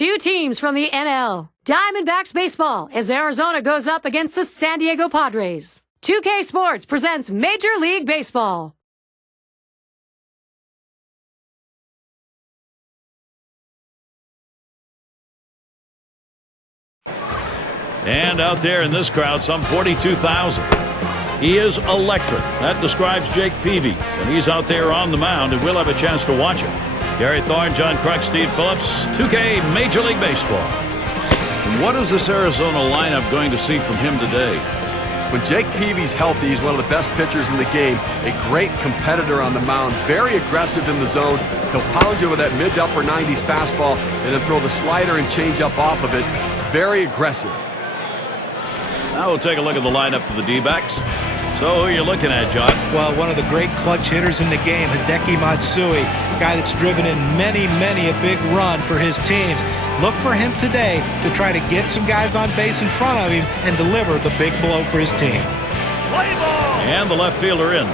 Two teams from the NL. Diamondbacks baseball as Arizona goes up against the San Diego Padres. 2K Sports presents Major League Baseball. And out there in this crowd, some 42,000. He is electric. That describes Jake Peavy when he's out there on the mound, and we'll have a chance to watch him. Gary Thorne, John Kruk, Steve Phillips, 2K Major League Baseball. And what is this Arizona lineup going to see from him today? When Jake Peavy's healthy, he's one of the best pitchers in the game. A great competitor on the mound, very aggressive in the zone. He'll pound you with that mid to upper 90s fastball and then throw the slider and changeup off of it. Very aggressive. Now we'll take a look at the lineup for the D-Backs. So who are you looking at, John? Well, one of the great clutch hitters in the game, Hideki Matsui, guy that's driven in many a big run for his teams. Look for him today to try to get some guys on base in front of him and deliver the big blow for his team. And the left fielder in.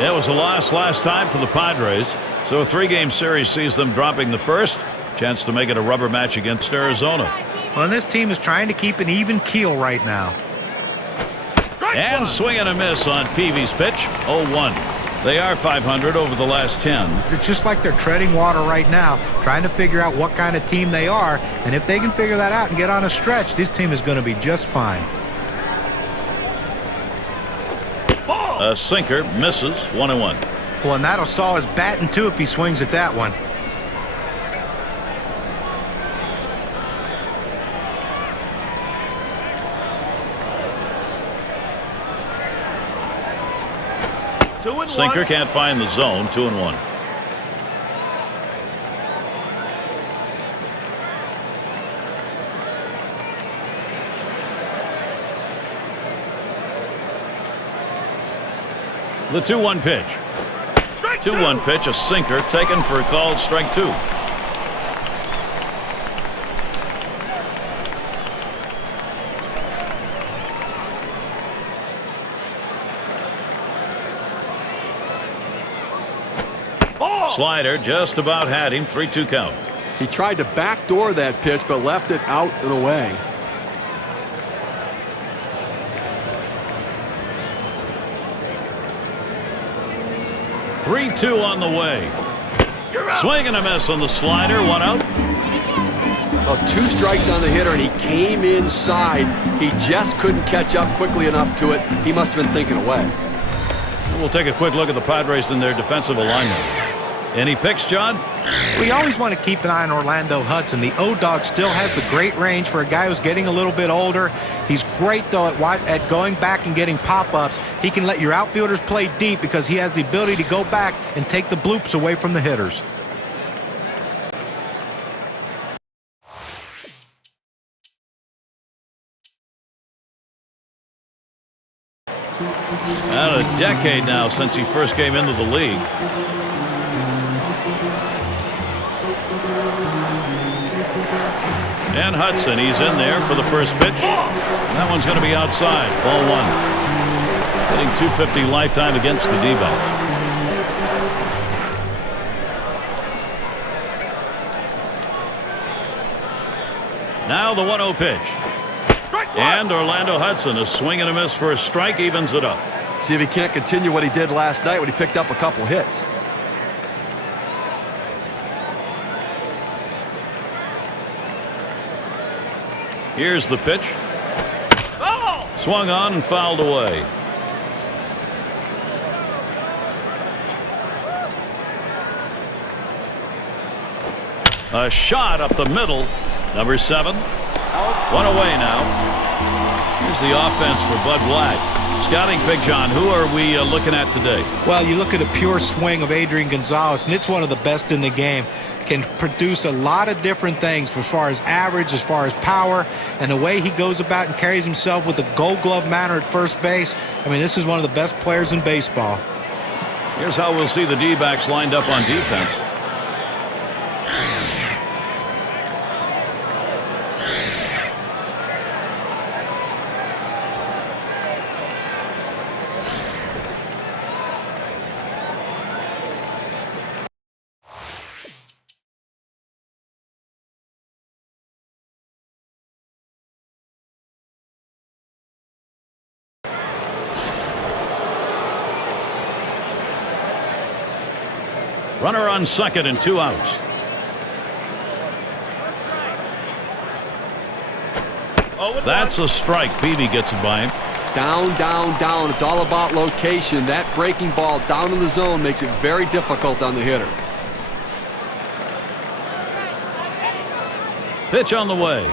It was a loss last time for the Padres. So a three-game series sees them dropping the first. Chance to make it a rubber match against Arizona. Well, this team is trying to keep an even keel right now. And swing and a miss on Peavy's pitch. 0-1. They are 500 over the last 10. It's just like they're treading water right now, trying to figure out what kind of team they are. And if they can figure that out and get on a stretch, this team is going to be just fine. A sinker misses. 1-1. Well, and that'll saw his batting too if he swings at that one. Sinker can't find the zone. 2-1. The 2-1 pitch. 2-1 pitch, a sinker taken for a called strike 2. Slider just about had him. 3-2 count. He tried to backdoor that pitch, but left it out and away. Three-two on the way. Swing and a miss on the slider. 1 out. Well, 2 strikes on the hitter, and he came inside. He just couldn't catch up quickly enough to it. He must have been thinking away. And we'll take a quick look at the Padres in their defensive alignment. Any picks, John? We always want to keep an eye on Orlando Hudson. The O-Dog still has the great range for a guy who's getting a little bit older. He's great, though, at going back and getting pop-ups. He can let your outfielders play deep because he has the ability to go back and take the bloops away from the hitters. About a decade now since he first came into the league. And Hudson, he's in there for the first pitch. That one's going to be outside. Ball 1. Hitting .250 lifetime against the D-Backs. Now the 1-0 pitch. And Orlando Hudson, a swing and a miss for a strike, evens it up. See if he can't continue what he did last night when he picked up a couple hits. Here's the pitch. Swung on and fouled away. A shot up the middle. Number 7. 1 away now. Here's the offense for Bud Black. Scouting pick, John. Who are we looking at today? Well, you look at a pure swing of Adrian Gonzalez, and it's one of the best in the game. Can produce a lot of different things as far as average, as far as power, and the way he goes about and carries himself with a gold glove manner at first base. I mean, this is one of the best players in baseball. Here's how we'll see the D-Backs lined up on defense. Runner on second and 2 outs. That's a strike. Peavy gets it by him. Down, down, down. It's all about location. That breaking ball down in the zone makes it very difficult on the hitter. Pitch on the way.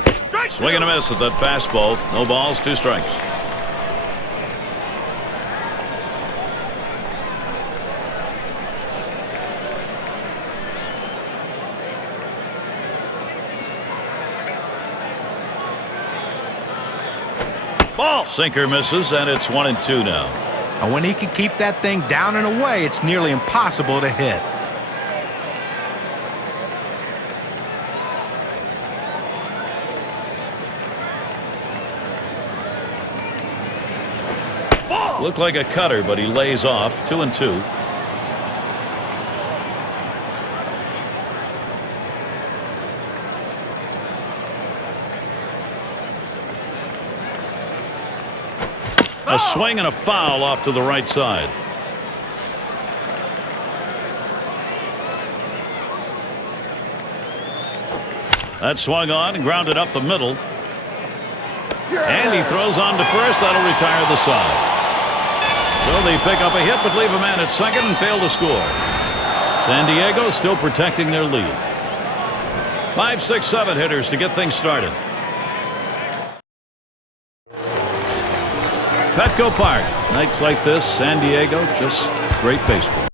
Swing and a miss at that fastball. No balls, 2 strikes. Ball. Sinker misses, and it's 1-2 now. And when he can keep that thing down and away, it's nearly impossible to hit. Looked like a cutter, but he lays off. 2-2. A swing and a foul off to the right side. That swung on and grounded up the middle. And he throws on to first. That'll retire the side. So they pick up a hit but leave a man at second and fail to score. San Diego still protecting their lead. 5, 6, 7 hitters to get things started. Petco Park. Nights like this, San Diego, just great baseball.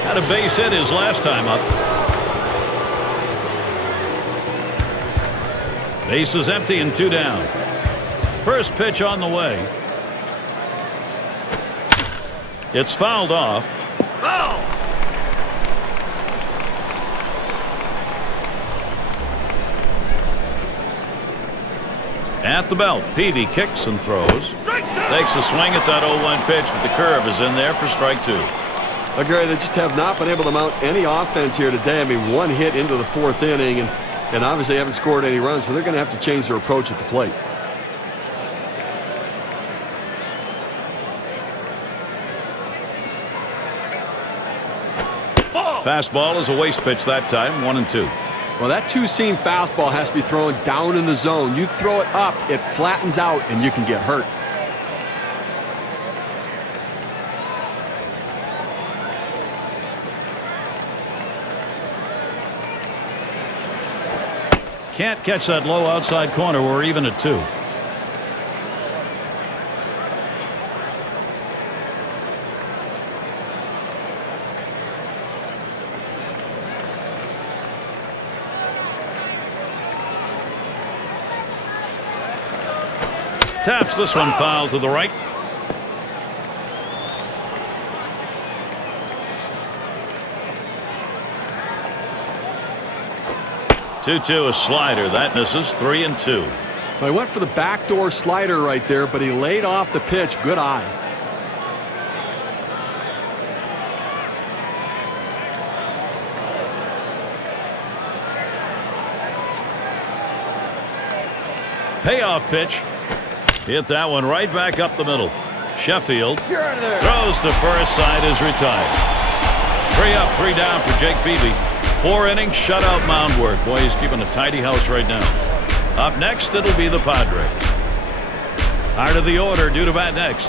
Had a base hit his last time up. Base is empty and 2 down. First pitch on the way. It's fouled off. Foul! At the belt, Peavy kicks and throws. Takes a swing at that 0-1 pitch, but the curve is in there for strike 2. Gary, they just have not been able to mount any offense here today. I mean, 1 hit into the 4th inning, and obviously haven't scored any runs, so they're going to have to change their approach at the plate. Fastball is a waste pitch that time, 1-2. Well, that 2-seam fastball has to be thrown down in the zone. You throw it up, it flattens out, and you can get hurt. Can't catch that low outside corner. We're even at 2. Taps this one foul to the right. Two-two, a slider that misses. 3-2. Well, he went for the backdoor slider right there, but he laid off the pitch. Good eye. Payoff pitch. Hit that one right back up the middle. Sheffield throws to first. Side is retired. 3 up, 3 down for Jake Peavy. 4-inning shutout mound work. Boy, he's keeping a tidy house right now. Up next, it'll be the Padres. Heart of the order due to bat next.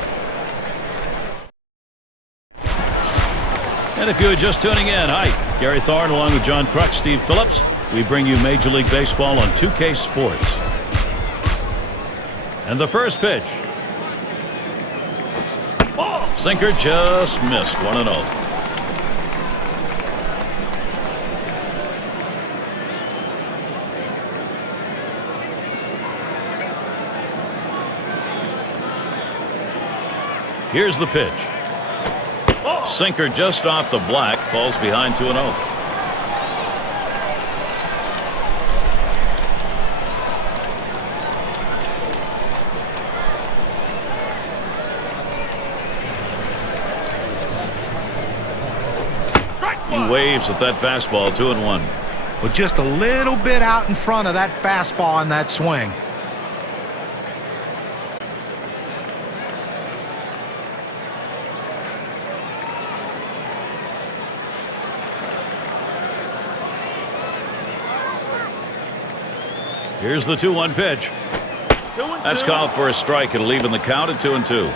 And if you are just tuning in, hi, Gary Thorne along with John Kruk, Steve Phillips. We bring you Major League Baseball on 2K Sports. And the first pitch. Sinker just missed. 1-0. Here's the pitch. Sinker just off the black, falls behind 2-0. He waves at that fastball. 2-1. with just a little bit out in front of that fastball and that swing. Here's the 2-1 pitch. That's called for a strike. It'll even the count at 2-2.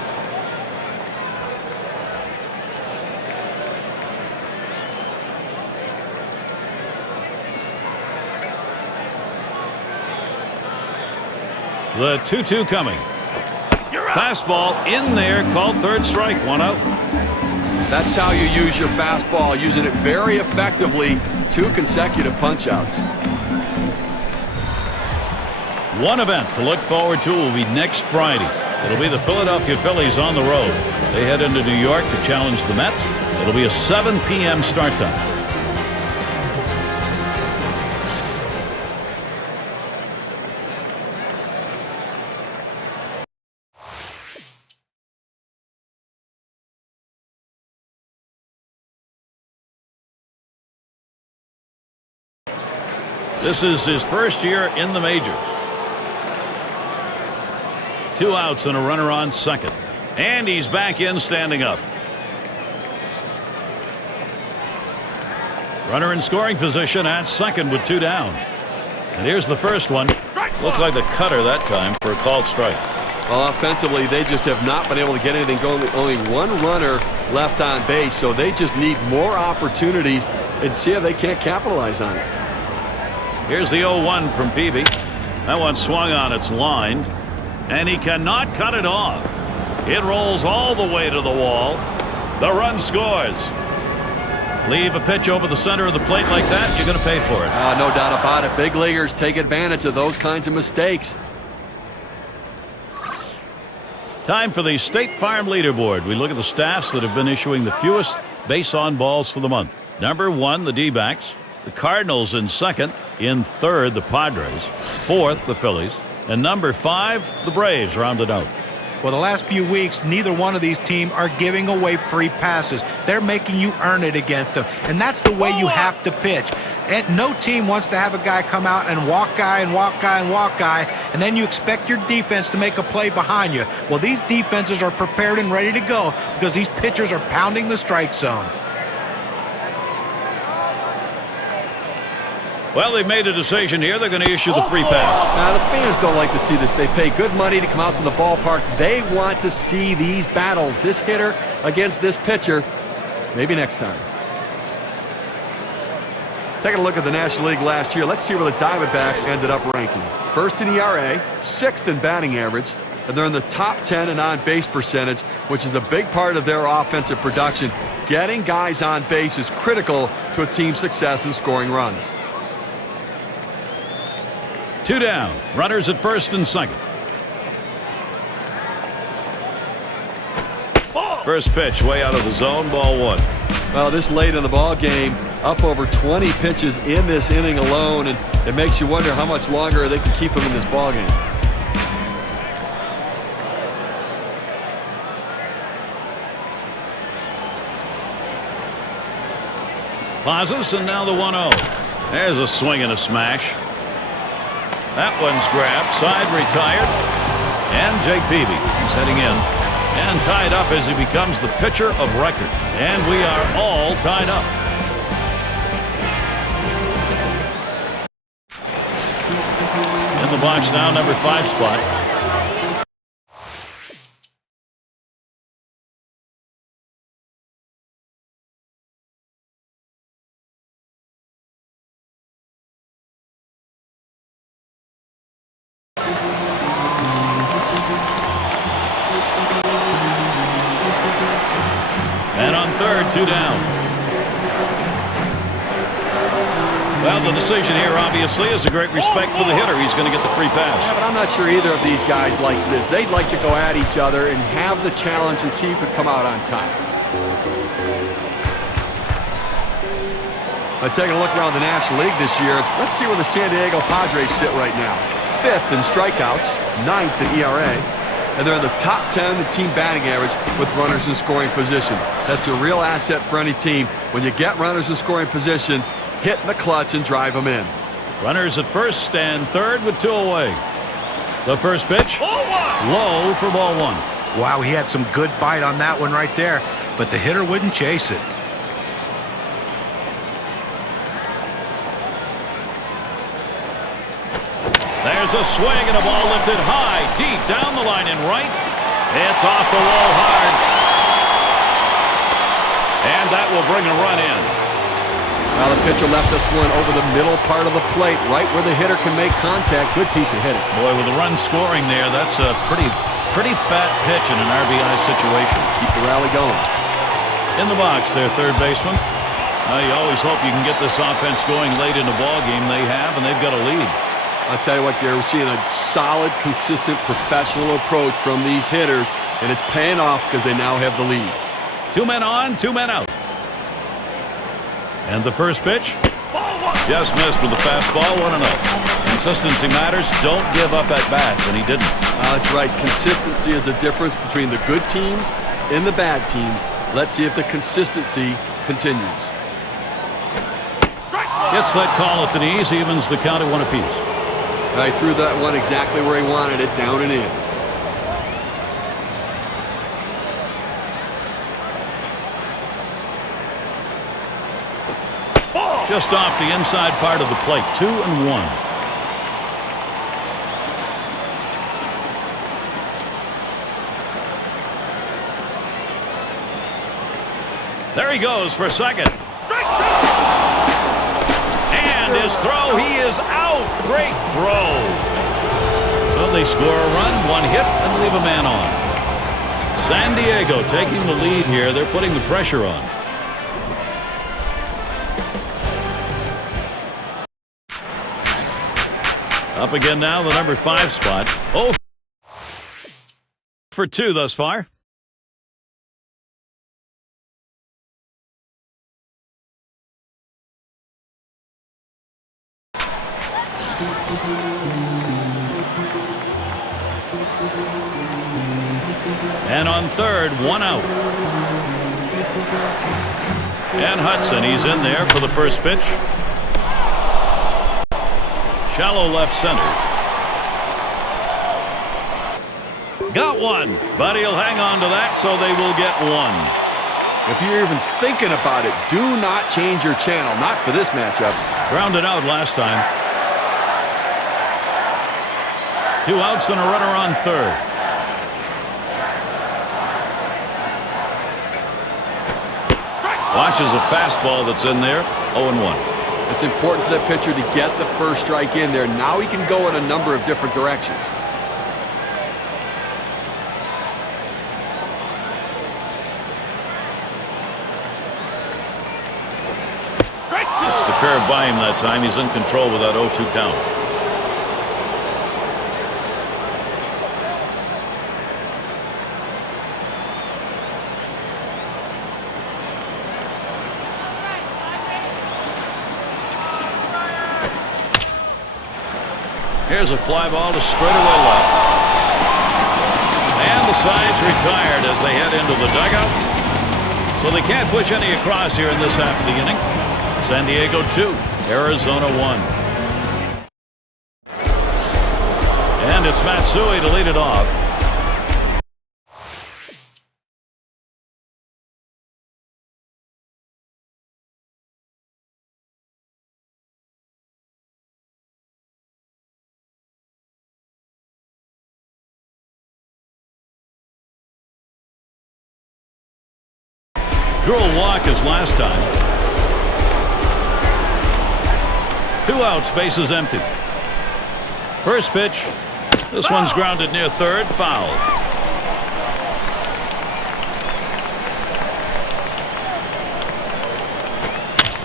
The 2-2 coming. Fastball in there, called third strike, 1 out. That's how you use your fastball, using it very effectively. 2 consecutive punch-outs. One event to look forward to will be next Friday. It'll be the Philadelphia Phillies on the road. They head into New York to challenge the Mets. It'll be a 7 p.m. start time. This is his first year in the majors. 2 outs and a runner on second. And he's back in standing up. Runner in scoring position at second with 2 down. And here's the first one. Looked like the cutter that time for a called strike. Well, offensively, they just have not been able to get anything going. Only 1 runner left on base, so they just need more opportunities and see if they can't capitalize on it. Here's the 0-1 from Peavy. That one swung on, it's lined. And he cannot cut it off. It rolls all the way to the wall. The run scores. Leave a pitch over the center of the plate like that, you're going to pay for it. No doubt about it. Big leaguers take advantage of those kinds of mistakes. Time for the State Farm leaderboard. We look at the staffs that have been issuing the fewest base on balls for the month. Number 1, the D-Backs. The Cardinals in second. In third, the Padres. Fourth, the Phillies. And number 5, the Braves rounded out. Well, the last few weeks, neither one of these teams are giving away free passes. They're making you earn it against them. And that's the way you have to pitch. And no team wants to have a guy come out and walk guy and walk guy and walk guy, and then you expect your defense to make a play behind you. Well, these defenses are prepared and ready to go because these pitchers are pounding the strike zone. Well, they've made a decision here. They're going to issue the free pass. Now, the fans don't like to see this. They pay good money to come out to the ballpark. They want to see these battles. This hitter against this pitcher. Maybe next time. Taking a look at the National League last year, let's see where the Diamondbacks ended up ranking. First in ERA, 6th in batting average, and they're in the top 10 in on-base percentage, which is a big part of their offensive production. Getting guys on base is critical to a team's success in scoring runs. 2 down. Runners at first and second. First pitch way out of the zone. Ball 1. Well, this late in the ball game, up over 20 pitches in this inning alone, and it makes you wonder how much longer they can keep him in this ball game. Pauses, and now the 1-0. There's a swing and a smash. That one's grabbed, side retired, and Jake Peavy is heading in and tied up as he becomes the pitcher of record. And we are all tied up. In the box now, number 5 spot. And on third, 2 down. Well, the decision here obviously is a great respect for the hitter. He's going to get the free pass. Yeah, but I'm not sure either of these guys likes this. They'd like to go at each other and have the challenge and see who could come out on top. Taking a look around the National League this year, let's see where the San Diego Padres sit right now. 5th in strikeouts, 9th in ERA, and they're in the top 10 in team batting average with runners in scoring position. That's a real asset for any team. When you get runners in scoring position, hit in the clutch and drive them in. Runners at first and third with 2 away. The first pitch, low for ball 1. Wow, he had some good bite on that one right there, but the hitter wouldn't chase it. There's a swing and a ball lifted high, deep down the line and right. It's off the wall hard. And that will bring a run in. Well, the pitcher left us one over the middle part of the plate, right where the hitter can make contact. Good piece of hitting. Boy, with the run scoring there, that's a pretty fat pitch in an RBI situation. Keep the rally going. In the box, their third baseman. You always hope you can get this offense going late in the ball game. They have, and they've got a lead. I'll tell you what, Gary, we're seeing a solid, consistent, professional approach from these hitters, and it's paying off because they now have the lead. 2 men on, 2 men out. And the first pitch, just missed with the fastball, 1-0. Consistency matters. Don't give up at bats, and he didn't. That's right. Consistency is the difference between the good teams and the bad teams. Let's see if the consistency continues. Gets that call at the knees, evens the count at 1 apiece. I threw that one exactly where he wanted it, down and in. Just off the inside part of the plate, 2-1. There he goes for second. And his throw, he is out. Great throw. So they score a run, 1 hit, and leave a man on. San Diego taking the lead here. They're putting the pressure on. Up again now, the number 5 spot. 0 for 2 thus far. And on third, 1 out. And Hudson, he's in there for the first pitch. Shallow left center. Got one, but he'll hang on to that, so they will get 1. If you're even thinking about it, do not change your channel. Not for this matchup. Grounded out last time. 2 outs and a runner on third. Watches a fastball that's in there. 0-1. It's important for that pitcher to get the first strike in there. Now he can go in a number of different directions. It's the curve by him that time. He's in control with that 0-2 count. Here's a fly ball to straightaway left. And the side's retired as they head into the dugout. So they can't push any across here in this half of the inning. San Diego 2, Arizona 1. And it's Matsui to lead it off. Drew a walk as last time. 2 outs, bases empty. First pitch. This one's grounded near third, foul.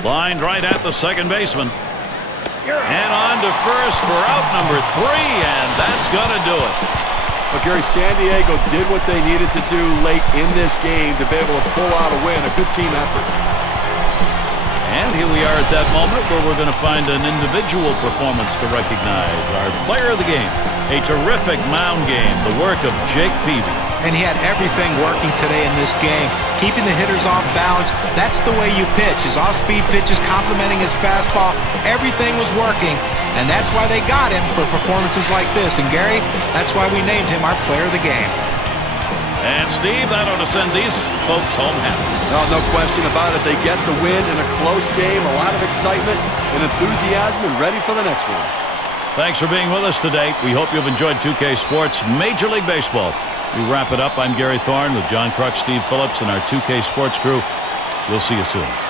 Lined right at the second baseman. And on to first for out number 3, and that's gonna do it. But Gary, San Diego did what they needed to do late in this game to be able to pull out a win. A good team effort. And here we are at that moment where we're going to find an individual performance to recognize our player of the game. A terrific mound game, the work of Jake Peavy. and he had everything working today in this game. Keeping the hitters off balance, that's the way you pitch. His off-speed pitches complementing his fastball, everything was working, and that's why they got him for performances like this. And Gary, that's why we named him our player of the game. And Steve, that ought to send these folks home happy. No question about it. They get the win in a close game, a lot of excitement and enthusiasm, and ready for the next one. Thanks for being with us today. We hope you've enjoyed 2K Sports Major League Baseball. We wrap it up. I'm Gary Thorne with John Kruk, Steve Phillips, and our 2K Sports crew. We'll see you soon.